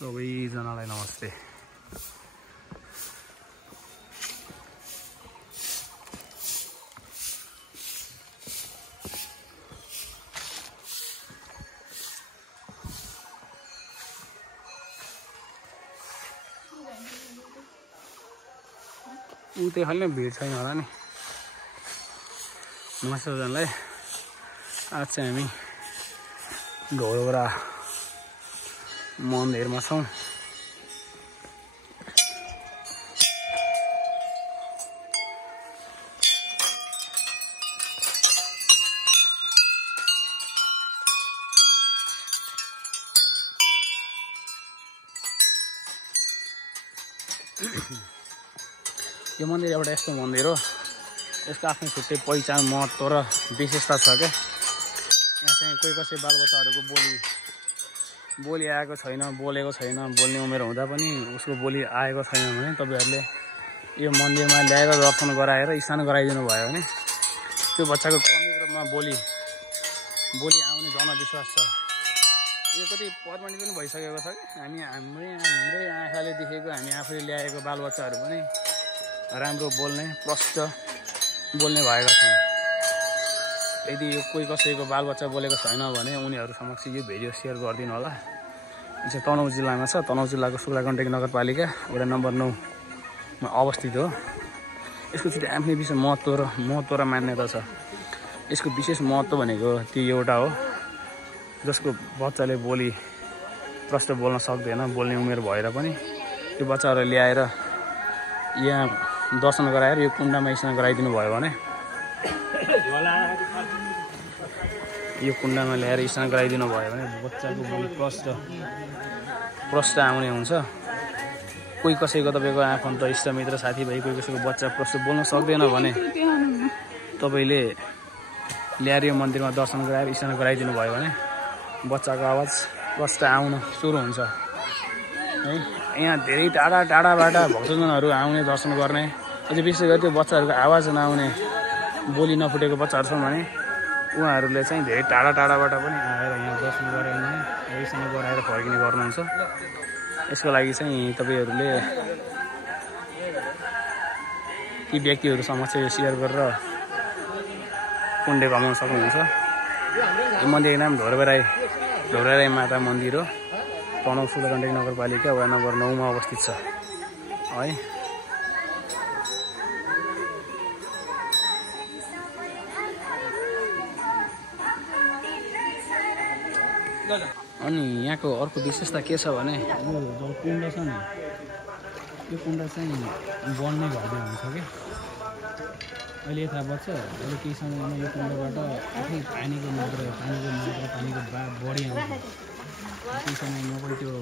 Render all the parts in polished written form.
सबैजनालाई नमस्ते। उतै खालि भिड छैन होला नि। नमस्ते सबैजनालाई। आज चाहिँ हामी ढोलवरा मन्दिरमा छौँ। यो मन्दिर एउटा यस्तो मन्दिर हो, यसको आफ्नै छुट्टै पहिचान, महत्त्व र विशेषता छ क्या। यहाँ चाहिँ कोही कसै बालबच्चाहरूको बोली आएको छैन, बोलेको छैन, बोल्ने उमेर हुँदा पनि उसको बोली आएको छैन भने तपाईँहरूले यो मन्दिरमा ल्याएर दर्शन गराएर स्नान गराइदिनु भयो भने त्यो बच्चाको क्रमिक रूपमा बोली आउने जनविश्वास छ। यो कति पर्मानेन्ट पनि भइसकेको छ कि हाम्रै आँखाले देखेको, हामी आफूले ल्याएको बालबच्चाहरू पनि राम्रो बोल्ने, प्रष्ट बोल्ने भएका छन्। यदि यो कोही कसैको बालबच्चा बोलेको छैन भने उनीहरू समक्ष यो भिडियो सेयर गरिदिनु होला। यो चाहिँ तनहुँ जिल्लामा छ। तनहुँ जिल्लाको शुक्लाकण्टकी नगरपालिका वडा नम्बर 9मा अवस्थित हो। यसको चाहिँ आफ्नै विशेष महत्त्व र मान्यता छ। यसको विशेष महत्त्व भनेको त्यो एउटा हो, जसको बच्चाले बोली प्रष्ट बोल्न सक्दैन, बोल्ने उमेर भएर पनि त्यो बच्चाहरू ल्याएर यहाँ दर्शन गराएर यो कुण्डमा स्नान गराइदिनु भयो भने, यो कुण्डमा ल्याएर स्नान गराइदिनु भयो भने बच्चाको बोली प्रष्ट आउने हुन्छ। कोही कसैको तपाईँको आफन्त, इष्टमित्र, साथीभाइ कोही कसैको बच्चा प्रष्ट बोल्न सक्दैन भने तपाईँले ल्याएर यो मन्दिरमा दर्शन गराएर स्नान गराइदिनु भयो भने बच्चाको आवाज प्रष्ट आउन सुरु हुन्छ है। यहाँ धेरै टाढाबाट भक्तजनहरू आउने, दर्शन गर्ने। अझै विशेष गरी त्यो बच्चाहरूको आवाज नआउने, बोली नफुटेको बच्चाहरू छन् भने उहाँहरूले चाहिँ धेरै टाढाबाट पनि आएर यहाँ दर्शन गराउने, स्नान गराएर फर्किने गर्नुहुन्छ। यसको लागि चाहिँ तपाईँहरूले ती व्यक्तिहरू समक्ष यो सेयर गरेर पुण्य कमाउन सक्नुहुन्छ। यो मन्दिरको नाम ढोराराई माता मन्दिर हो। तनहुँ शुक्लाकण्टकी नगरपालिका वडा नम्बर 9मा अवस्थित छ है। अनि यहाँको अर्को विशेषता के छ भने यो जुन कुण्ड छ नि, यो कुण्ड चाहिँ बन्ने भएन हुन्छ कि अहिले थाहा पर्छ। अहिले केही समयमा यो कुण्डबाट आफै पानीको मात्रा बढी आउँछ। केही समयमा पनि त्यो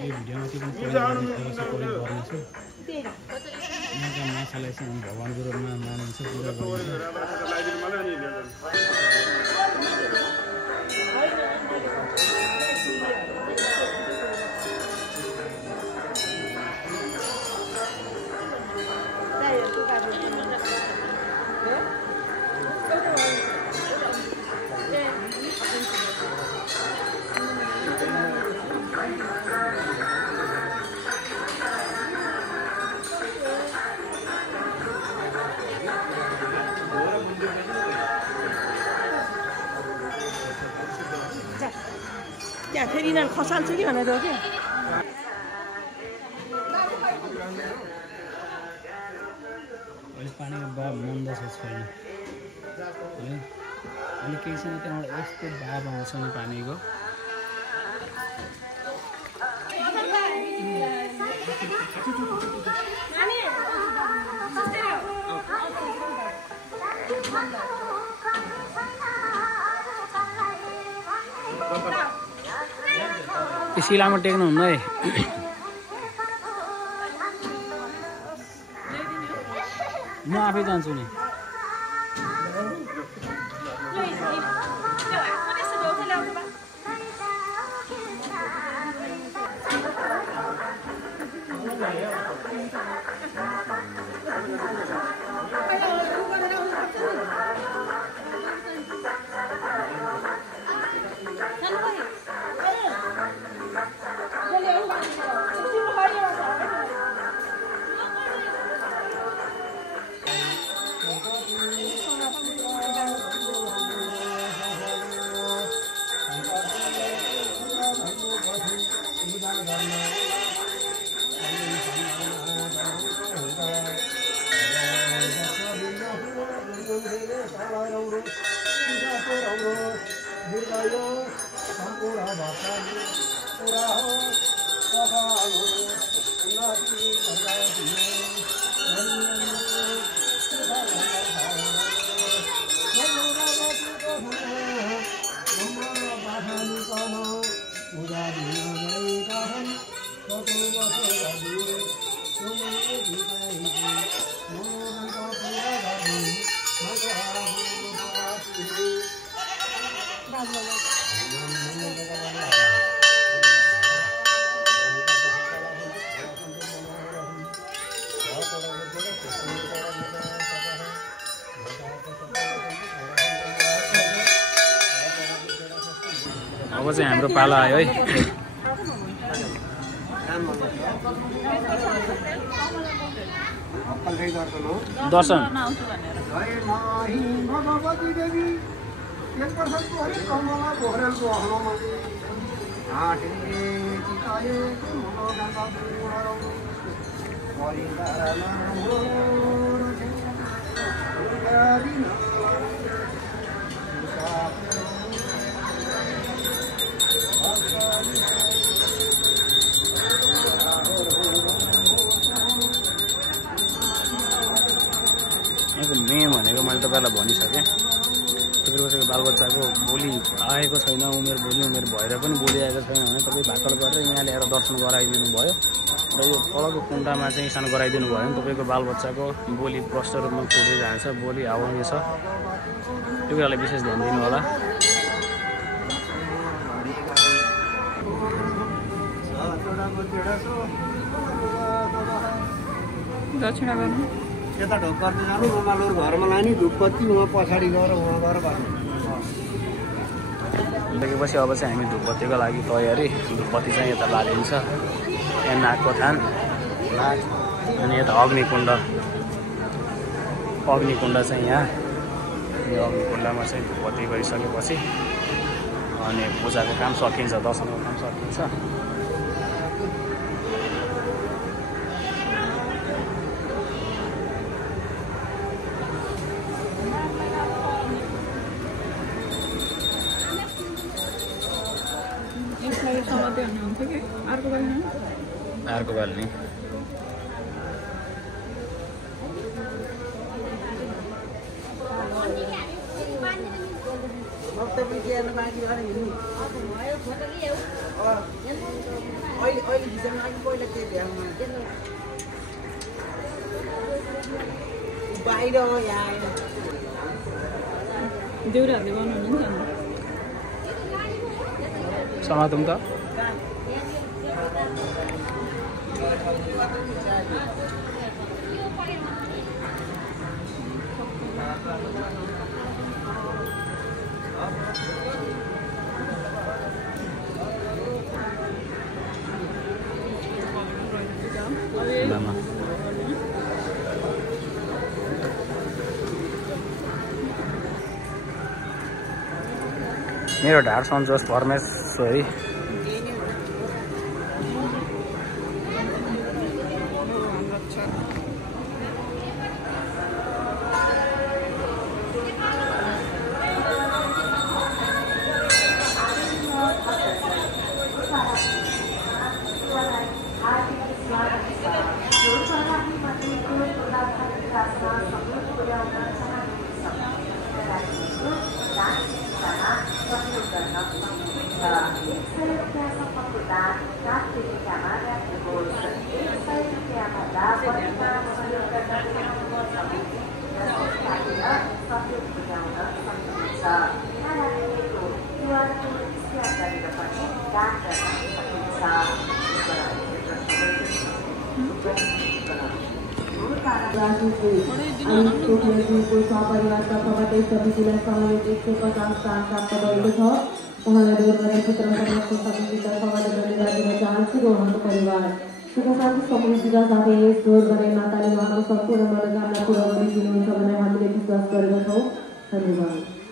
भिडियोमा त्यो पनि गर्नेछु। यहाँका माछालाई चाहिँ भगवानको रूपमा मानिन्छ, पूजा गरिन्छ। त्यहाँ फेरि यिनीहरू खसाल्छ कि भनेर हो क्या। अहिले पानीको बहाव मन्द छ, छैन है। अहिले केही छैन, त्यहाँबाट यस्तो बहाव आउँछ नि पानीको। शिलामा टेक्नुहुन्न है। म आफै जान्छु नि। अब चाहिँ हाम्रो पाला आयो है। दर्शन मेन भनेको मैले तपाईँलाई भनिसकेँ। तपाईँको बालबच्चाको बोली आएको छैन, उमेर भएर पनि बोली आएको छैन भने तपाईँ भाकल गरेर यहाँ ल्याएर दर्शन गराइदिनु भयो र यो तलको कुण्डामा चाहिँ स्नान गराइदिनु भयो भने तपाईँको बालबच्चाको बोली प्रष्ट रूपमा फुट्दै जान्छ, बोली आउने छ। त्यो कुरालाई विशेष ध्यान दिनु होला। दक्षिणा गर्नु यता ढोकर जानु ममालोर घरमा लाने धुपबत्ती उहाँ पछाडि गएर उहाँ गएर बस्नु। देखेपछि अब चाहिँ हामी धुपबत्तीको लागि तयारी। धुपबत्ती चाहिँ यता लालिन्छ, यहाँ नागको थान अनि यता अग्निकुण्ड चाहिँ यहाँ। यो अग्निकुण्डमा चाहिँ धुपबत्ती गरिसकेपछि अनि पूजाको काम सकिन्छ, दर्शनको काम सकिन्छ। अर्को बाल्ने बाहिर देउराहरूले बनाउनुहुन्छ नि समातौँ त। मेरो ढाड सन्तोष परमेश्वरी। परिवारका तर्फबाट समितिलाई समावेश 150 स्थान प्राप्त भएको छ। उहाँलाई डोरगरे क्षेत्र समितिको समितिका सभापति राख्न चाहन्छु र उहाँको परिवार सुख शान्ति समृद्धिका साथै यस डोरगरे माताले उहाँको सम्पूर्ण मनोकामना पूरा गरिदिनुहुन्छ भनेर हामीले विश्वास गरेका छौँ। धन्यवाद।